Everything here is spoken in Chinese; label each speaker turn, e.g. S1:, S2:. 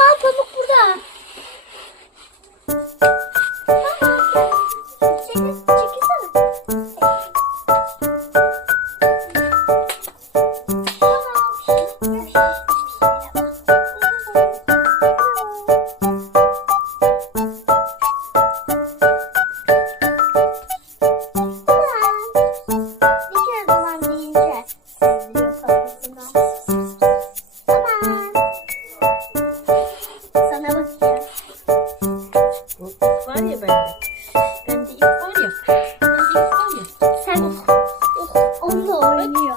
S1: Aa pamuk burada.
S2: 放点，放点，放点，放点，
S1: 三个，哦，好多鱼啊！